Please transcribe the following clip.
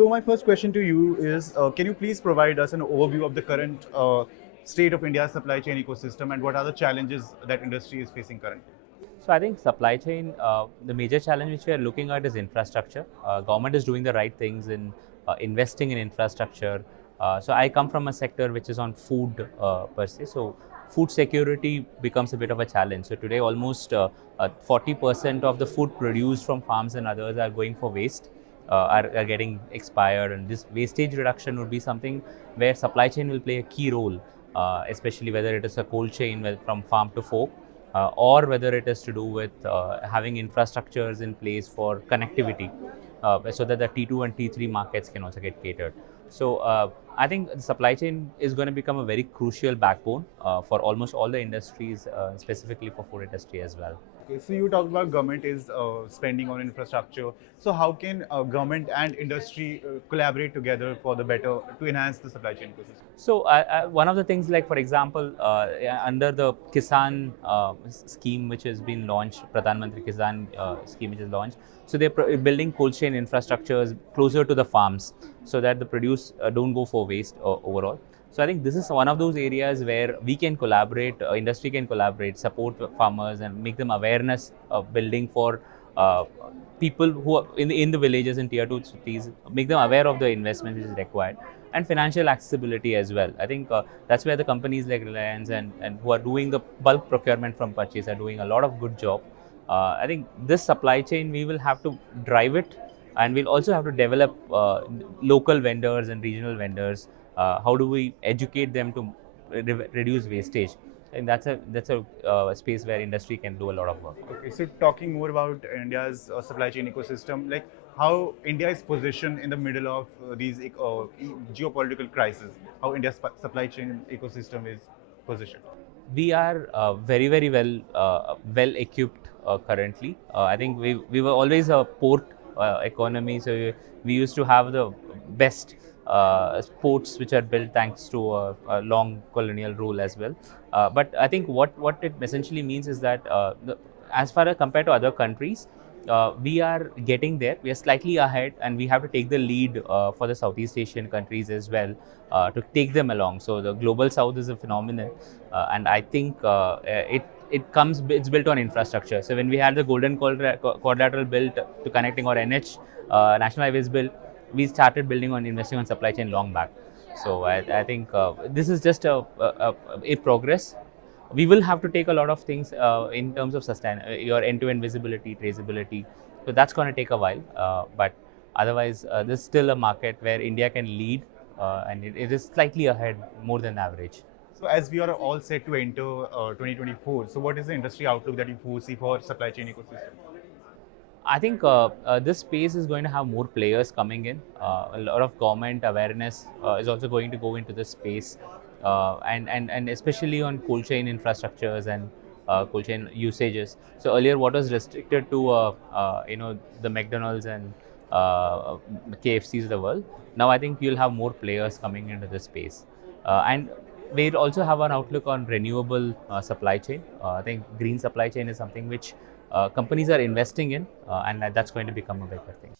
So my first question to you is, can you please provide us an overview of the current state of India's supply chain ecosystem and what are the challenges that industry is facing currently? So I think supply chain, the major challenge which we are looking at is infrastructure. Government is doing the right things in investing in infrastructure. So I come from a sector which is on food per se. So food security becomes a bit of a challenge. So today almost 40% of the food produced from farms and others are going for waste, are getting expired, and this wastage reduction would be something where supply chain will play a key role, especially whether it is a cold chain from farm to fork, or whether it is to do with having infrastructures in place for connectivity, so that the T2 and T3 markets can also get catered. So I think the supply chain is going to become a very crucial backbone for almost all the industries, specifically for food industry as well. Okay, so you talked about government is spending on infrastructure. So how can government and industry collaborate together for the better to enhance the supply chain ecosystem? So one of the things, like for example, under the Kisan scheme which has been launched, Pradhan Mantri Kisan scheme which is launched, so they're building cold chain infrastructures closer to the farms so that the produce don't go for waste overall. So I think this is one of those areas where we can collaborate, industry can collaborate, support farmers and make them awareness of building for people who are in the villages in tier 2 cities, make them aware of the investment which is required, and financial accessibility as well. I think that's where the companies like Reliance and who are doing the bulk procurement from purchase are doing a lot of good job. I think this supply chain, we will have to drive it, and we'll also have to develop local vendors and regional vendors. How do we educate them to reduce wastage? And that's a space where industry can do a lot of work. Okay, so talking more about India's supply chain ecosystem, like how India is positioned in the middle of these geopolitical crises, how India's supply chain ecosystem is positioned. We are very well equipped currently. I think we were always a port economy, so we used to have the best ports which are built thanks to a long colonial rule as well. But I think what it essentially means is that as far as compared to other countries, we are getting there. We are slightly ahead, and we have to take the lead for the Southeast Asian countries as well, to take them along. So the global South is a phenomenon, and I think it's built on infrastructure. So when we had the Golden Quadrilateral built to connecting, or NH National Highways built, we started building on investing on supply chain long back. So I think this is just a progress. We will have to take a lot of things in terms of your end-to-end visibility, traceability. So that's going to take a while, but otherwise this is still a market where India can lead, and it is slightly ahead, more than average. So as we are all set to enter 2024, so what is the industry outlook that you foresee for supply chain ecosystem? I think this space is going to have more players coming in. A lot of government awareness is also going to go into this space, and especially on cold chain infrastructures and cold chain usages. So earlier, what was restricted to the McDonald's and KFCs of the world, now I think you'll have more players coming into this space, and we also have an outlook on renewable supply chain. I think green supply chain is something which companies are investing in, and that's going to become a bigger thing.